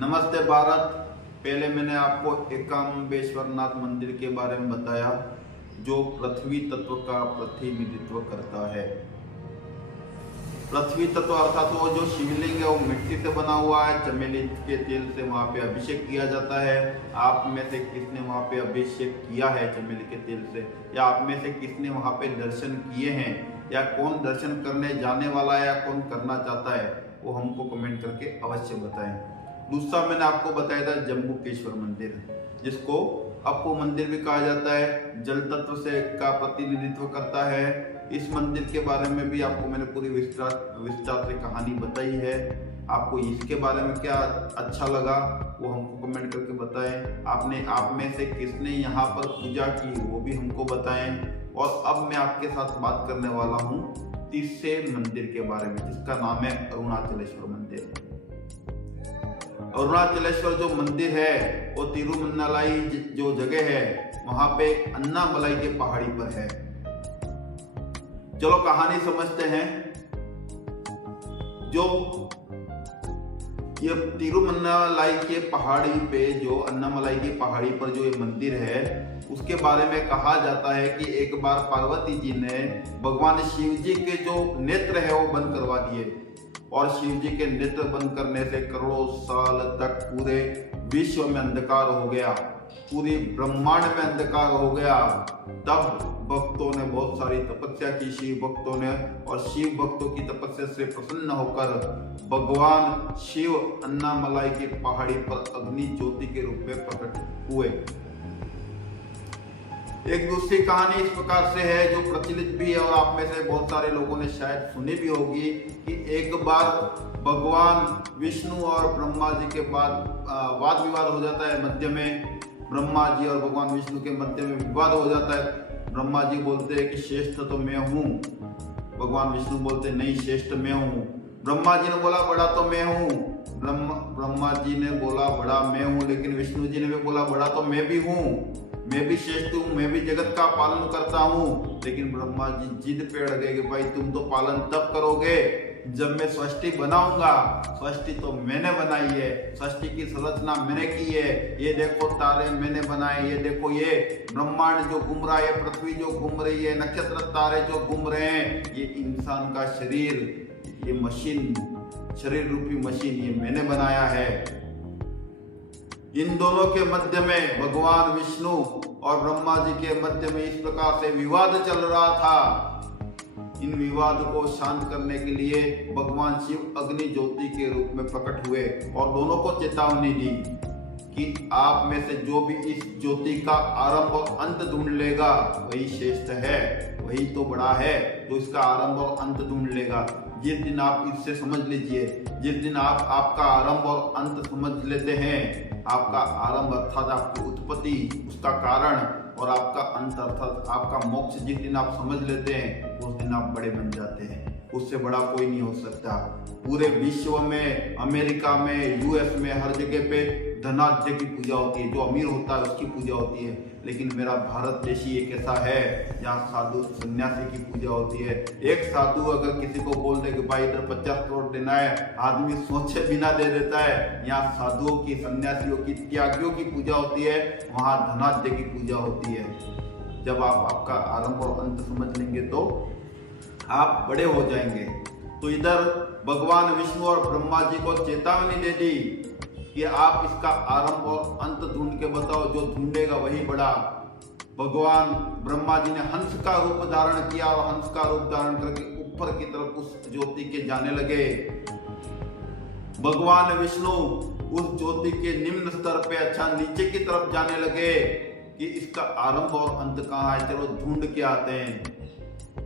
नमस्ते भारत। पहले मैंने आपको एकाम्बेश्वरनाथ मंदिर के बारे में बताया, जो पृथ्वी तत्व का प्रतिनिधित्व करता है। पृथ्वी तत्व अर्थात वो जो शिवलिंग है वो मिट्टी से बना हुआ है। चमेली के तेल से वहां पे अभिषेक किया जाता है। आप में से किसने वहां पे अभिषेक किया है चमेली के तेल से, या आप में से किसने वहां पे दर्शन किए हैं, या कौन दर्शन करने जाने वाला है या कौन करना चाहता है, वो हमको कमेंट करके अवश्य बताएं। दूसरा मैंने आपको बताया था जम्बुकेश्वर मंदिर, जिसको अपू मंदिर भी कहा जाता है, जल तत्व से का प्रतिनिधित्व करता है। इस मंदिर के बारे में भी आपको मैंने पूरी विस्तार से कहानी बताई है। आपको इसके बारे में क्या अच्छा लगा वो हमको कमेंट करके बताएं। आप में से किसने यहाँ पर पूजा की वो भी हमको बताएं। और अब मैं आपके साथ बात करने वाला हूँ तीसरे मंदिर के बारे में, जिसका नाम है अरुणाचलेश्वर मंदिर। अरुणाचलेश्वर जो मंदिर है वो तिरुमन्नालाई जो जगह है वहां पे अन्नामलाई के पहाड़ी पर है। चलो कहानी समझते हैं। जो ये तिरुमन्नालाई के पहाड़ी पे, जो अन्नामलाई की पहाड़ी पर जो ये मंदिर है, उसके बारे में कहा जाता है कि एक बार पार्वती जी ने भगवान शिव जी के जो नेत्र है वो बंद करवा दिए, और शिव जी के नेत्र बंद करने से करोड़ों साल तक पूरे विश्व में अंधकार हो गया, पूरी ब्रह्मांड में अंधकार हो गया। तब भक्तों ने बहुत सारी तपस्या की, शिव भक्तों ने, और शिव भक्तों की तपस्या से प्रसन्न होकर भगवान शिव अन्नामलाई की पहाड़ी पर अग्नि ज्योति के रूप में प्रकट हुए। एक दूसरी कहानी इस प्रकार से है, जो प्रचलित भी है और आप में से बहुत सारे लोगों ने शायद सुनी भी होगी, कि एक बार भगवान विष्णु और ब्रह्मा जी के बाद वाद विवाद हो जाता है। मध्य में ब्रह्मा जी और भगवान विष्णु के मध्य में विवाद हो जाता है। ब्रह्मा जी बोलते हैं कि श्रेष्ठ तो मैं हूँ, भगवान विष्णु बोलते नहीं श्रेष्ठ मैं हूँ। ब्रह्मा जी ने बोला बड़ा तो मैं हूँ, ब्रह्मा जी ने बोला बड़ा मैं हूँ, लेकिन विष्णु जी ने भी बोला बड़ा तो मैं भी हूँ, मैं भी श्रेष्ठ हूँ, मैं भी जगत का पालन करता हूँ। लेकिन ब्रह्मा जी जिद पे अड़ गए कि भाई तुम तो पालन तब करोगे जब मैं सृष्टि बनाऊंगा। सृष्टि तो मैंने बनाई है, सृष्टि की संरचना मैंने की है। ये देखो तारे मैंने बनाए, ये देखो ये ब्रह्मांड जो घूम रहा है, पृथ्वी जो घूम रही है, नक्षत्र तारे जो घूम रहे हैं, ये इंसान का शरीर, ये मशीन, शरीर रूपी मशीन, ये मैंने बनाया है। इन दोनों के मध्य में भगवान विष्णु और ब्रह्मा जी के मध्य में इस प्रकार से विवाद चल रहा था। इन विवाद को शांत करने के लिए भगवान शिव अग्नि ज्योति के रूप में प्रकट हुए और दोनों को चेतावनी दी कि आप में से जो भी इस ज्योति का आरंभ और अंत ढूंढ लेगा वही श्रेष्ठ है, वही तो बड़ा है जो इसका आरंभ और अंत ढूंढ लेगा। जिस दिन आप इससे समझ लीजिए, जिस दिन आप आपका आरंभ और अंत समझ लेते हैं, आपका आरंभ अर्थात आपकी उत्पत्ति, उसका कारण, और आपका अंत अर्थात आपका मोक्ष जिस दिन आप समझ लेते हैं, उस दिन आप बड़े बन जाते हैं। उससे बड़ा कोई नहीं हो सकता। पूरे विश्व में, अमेरिका में, यूएस में, हर जगह पे धनाढ्य की पूजा होती है, जो अमीर होता है उसकी पूजा होती है। लेकिन मेरा भारत देश ही एक ऐसा है जहाँ साधु सन्यासी की पूजा होती है। एक साधु अगर किसी को बोल दे कि भाई इधर 50 करोड़ देना है, आदमी सोचे बिना दे देता है। यहाँ साधुओं की, सन्यासियों की, त्यागियों की पूजा होती है, वहाँ धनाढ्य की पूजा होती है। जब आप आपका आरंभ और अंत समझ लेंगे तो आप बड़े हो जाएंगे। तो इधर भगवान विष्णु और ब्रह्मा जी को चेतावनी दे दी कि आप इसका आरंभ और अंत ढूंढ के बताओ, जो ढूंढेगा वही बड़ा। भगवान ब्रह्मा जी ने हंस का रूप धारण किया और हंस का रूप धारण करके ऊपर की तरफ उस ज्योति के जाने लगे। भगवान विष्णु उस ज्योति के निम्न स्तर पे, अच्छा नीचे की तरफ जाने लगे कि इसका आरंभ और अंत कहाँ है, चलो ढूंढ के आते हैं।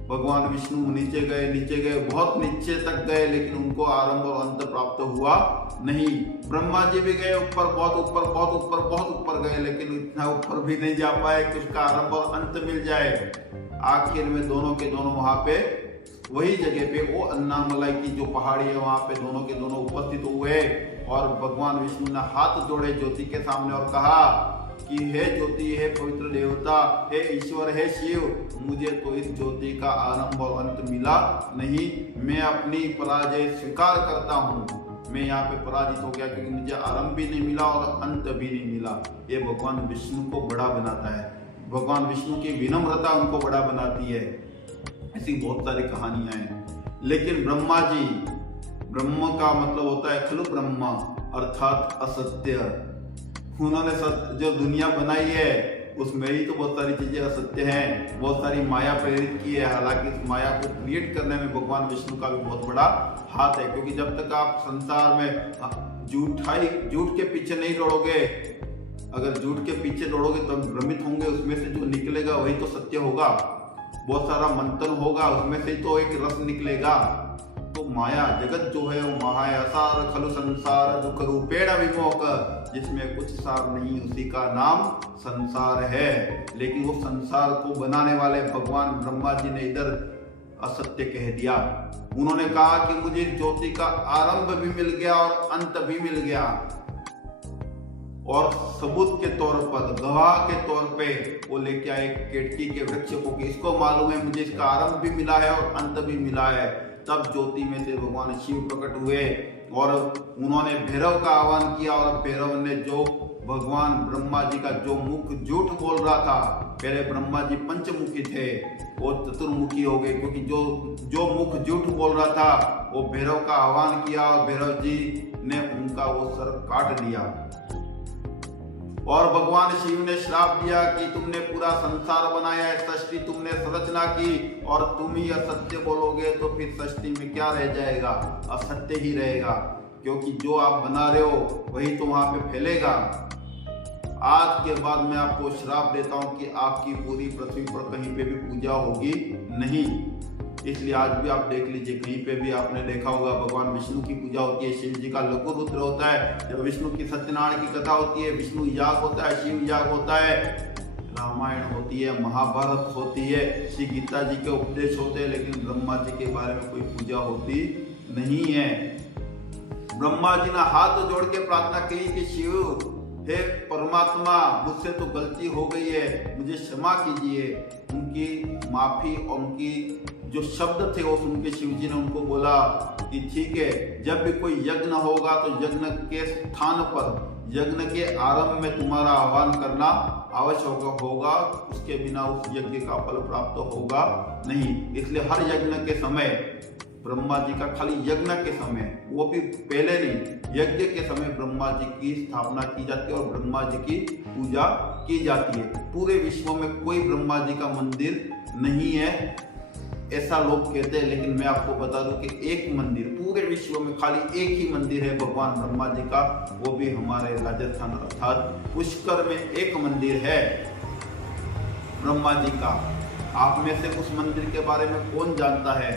भगवान विष्णु नीचे गए, बहुत नीचे तक गए, लेकिन उनको आरंभ और अंत प्राप्त हुआ नहीं। ब्रह्मा जी भी गए ऊपर, बहुत ऊपर गए, लेकिन इतना ऊपर भी नहीं जा पाए कि उसका आरंभ और अंत मिल जाए। आखिर में दोनों के दोनों वहां पे, वही जगह पे, वो अन्नामलाई की जो पहाड़ी है, वहां पे दोनों के दोनों उपस्थित हुए और भगवान विष्णु ने हाथ जोड़े ज्योति के सामने और कहा कि हे ज्योति, हे पवित्र देवता, हे ईश्वर, हे शिव, मुझे तो इस ज्योति का आरंभ और अंत मिला नहीं। मैं अपनी पराजय स्वीकार करता हूँ, मैं यहाँ पे पराजित हो गया क्योंकि मुझे आरंभ भी नहीं मिला और अंत भी नहीं मिला। ये भगवान विष्णु को बड़ा बनाता है, भगवान विष्णु की विनम्रता उनको बड़ा बनाती है। ऐसी बहुत सारी कहानियां हैं। लेकिन ब्रह्मा जी, ब्रह्म का मतलब होता है खलु ब्रह्मा अर्थात असत्य। उन्होंने जो दुनिया बनाई है उसमें ही तो बहुत सारी चीजें असत्य हैं, बहुत सारी माया प्रेरित की है। हालांकि इस माया को क्रिएट करने में भगवान विष्णु का भी बहुत बड़ा हाथ है, क्योंकि जब तक आप संसार में झूठ के पीछे नहीं दौड़ोगे, अगर झूठ के पीछे दौड़ोगे तो भ्रमित होंगे, उसमें से जो निकलेगा वही तो सत्य होगा। बहुत सारा मंथन होगा, उसमें से तो एक रस निकलेगा। तो माया जगत जो है वो माया सार खलु संसार दुख रूपेण विमोक, जिसमें कुछ सार नहीं उसी का नाम संसार है। लेकिन वो संसार को बनाने वाले भगवान ब्रह्मा जी ने इधर असत्य कह दिया। उन्होंने कहा कि मुझे ज्योति का आरंभ भी मिल गया और अंत भी मिल गया, और सबूत के तौर पर, गवाह के तौर पे वो लेके आए केतकी के वृक्ष को कि इसको मालूम है मुझे इसका आरंभ भी मिला है और अंत भी मिला है। तब ज्योति में से भगवान शिव प्रकट हुए और उन्होंने भैरव का आह्वान किया, और भैरव ने जो भगवान ब्रह्मा जी का जो मुख झूठ बोल रहा था, पहले ब्रह्मा जी पंचमुखी थे, वो चतुर्मुखी हो गए, क्योंकि जो मुख झूठ बोल रहा था वो भैरव का आह्वान किया और भैरव जी ने उनका वो सर काट दिया। और भगवान शिव ने श्राप दिया कि तुमने पूरा संसार बनाया है, सृष्टि तुमने संरचना की, और तुम ही असत्य बोलोगे तो फिर सृष्टि में क्या रह जाएगा? असत्य ही रहेगा, क्योंकि जो आप बना रहे हो वही तो वहां पे फैलेगा। आज के बाद मैं आपको श्राप देता हूं कि आपकी पूरी पृथ्वी पर कहीं पे भी पूजा होगी नहीं। इसलिए आज भी आप देख लीजिए, कहीं पे भी आपने देखा होगा भगवान विष्णु की पूजा होती है, शिव जी का लघु रुद्र होता है, जब विष्णु की सत्यनारायण की कथा होती है, विष्णु याग होता है, शिव याग होता है, रामायण होती है, महाभारत होती है, श्री गीता जी के उपदेश होते हैं, लेकिन ब्रह्मा जी के बारे में कोई पूजा होती नहीं है। ब्रह्मा जी ने हाथ जोड़ के प्रार्थना की कि शिव, हे परमात्मा, मुझसे तो गलती हो गई है, मुझे क्षमा कीजिए। उनकी माफी और उनकी जो शब्द थे वो सुन के शिव जी ने उनको बोला कि ठीक है, जब भी कोई यज्ञ होगा तो यज्ञ के स्थान पर, यज्ञ के आरंभ में तुम्हारा आह्वान करना आवश्यक होगा, उसके बिना उस यज्ञ का फल प्राप्त होगा नहीं। इसलिए हर यज्ञ के समय, ब्रह्मा जी का खाली यज्ञ के समय, वो भी पहले नहीं, यज्ञ के समय ब्रह्मा जी की स्थापना की जाती है और ब्रह्मा जी की पूजा की जाती है। पूरे विश्व में कोई ब्रह्मा जी का मंदिर नहीं है ऐसा लोग कहते हैं, लेकिन मैं आपको बता दूं कि एक मंदिर पूरे विश्व में, खाली एक ही मंदिर है भगवान ब्रह्मा जी का, वो भी हमारे राजस्थान अर्थात पुष्कर में एक मंदिर है ब्रह्मा जी का। आप में से उस मंदिर के बारे में कौन जानता है?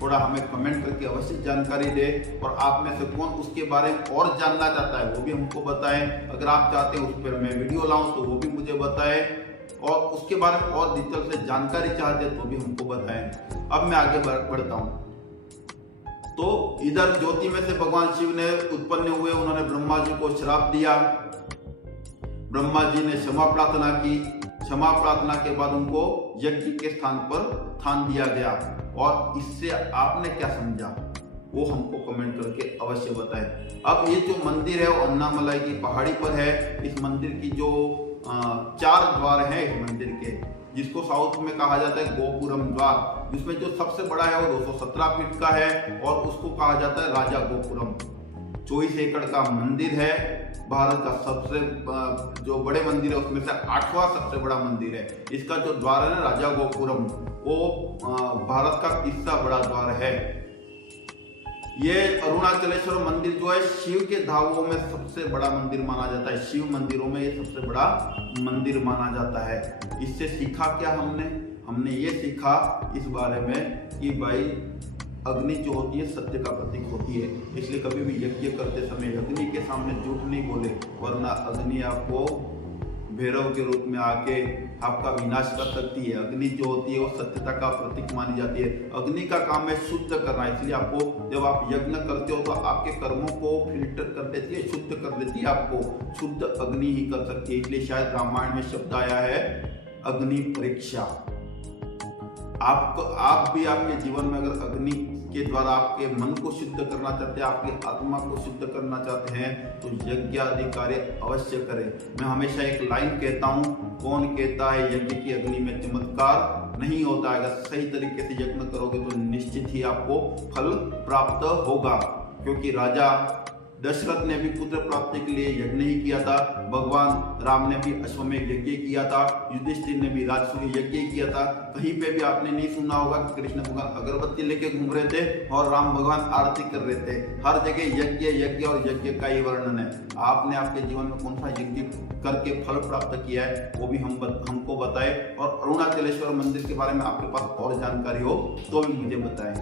थोड़ा हमें कमेंट करके अवश्य जानकारी दे, और आप में से कौन उसके बारे में और जानना चाहता है वो भी हमको बताएं। अगर आप चाहते हैं उस पर मैं वीडियो लाऊं तो वो भी मुझे बताएं, और उसके बारे में और डिटेल से जानकारी चाहते हैं तो भी हमको बताएं। अब मैं आगे बढ़ता हूं। तो इधर ज्योति में से भगवान शिव ने उत्पन्न हुए, उन्होंने ब्रह्मा जी को श्राप दिया। ब्रह्मा जी ने क्षमा प्रार्थना की, क्षमा प्रार्थना के बाद उनको यज्ञ के स्थान पर स्थान दिया गया। और इससे आपने क्या समझा वो हमको कमेंट करके अवश्य बताएं। अब ये जो मंदिर है वो अन्नामलाई की पहाड़ी पर है। इस मंदिर की जो 4 द्वार है इस मंदिर के, जिसको साउथ में कहा जाता है गोपुरम द्वार, जिसमें जो सबसे बड़ा है वो 217 फीट का है और उसको कहा जाता है राजा गोपुरम। 24 एकड़ का मंदिर है, भारत का सबसे जो बड़े मंदिर है उसमें से 8वां सबसे बड़ा मंदिर है। इसका जो द्वार है ना राजा गोपुरम, वो भारत का 3रा बड़ा द्वार है। ये अरुणाचलेश्वर मंदिर जो है शिव के धामों में सबसे बड़ा मंदिर माना जाता है। शिव मंदिरों में ये सबसे बड़ा मंदिर माना जाता है। इससे सीखा क्या हमने ये सीखा इस बारे में कि भाई अग्नि जो होती है सत्य का प्रतीक होती है, इसलिए कभी भी यज्ञ करते समय अग्नि के सामने झूठ नहीं बोले, वरना अग्नि आपको भैरव के रूप में आके आपका विनाश कर सकती है। अग्नि जो होती है वो सत्यता का प्रतीक मानी जाती है। अग्नि का काम है शुद्ध करना, इसलिए आपको जब आप यज्ञ करते हो तो आपके कर्मों को फिल्टर कर देती है, शुद्ध कर देती है। आपको शुद्ध अग्नि ही कर सकती है, इसलिए शायद रामायण में शब्द आया है अग्नि परीक्षा। आप भी आपके जीवन में अगर अग्नि के द्वारा आपके मन को शुद्ध करना चाहते हैं, आपकी आत्मा को शुद्ध करना चाहते हैं, तो यज्ञ आदि कार्य अवश्य करें। मैं हमेशा एक लाइन कहता हूँ, कौन कहता है यज्ञ की अग्नि में चमत्कार नहीं होता है। अगर सही तरीके से यज्ञ करोगे तो निश्चित ही आपको फल प्राप्त होगा। क्योंकि राजा दशरथ ने भी पुत्र प्राप्ति के लिए यज्ञ ही किया था, भगवान राम ने भी अश्वमेध यज्ञ किया था, युधिष्ठिर ने भी राजसूय यज्ञ किया था। कहीं पे भी आपने नहीं सुना होगा कि कृष्ण भगवान अगरबत्ती लेके घूम रहे थे और राम भगवान आरती कर रहे थे। हर जगह यज्ञ यज्ञ और यज्ञ का ही वर्णन है। आपने आपके जीवन में कौन सा यज्ञ करके फल प्राप्त किया है वो भी हमको बताएं, और अरुणाचलेश्वर मंदिर के बारे में आपके पास और जानकारी हो तो भी मुझे बताएं।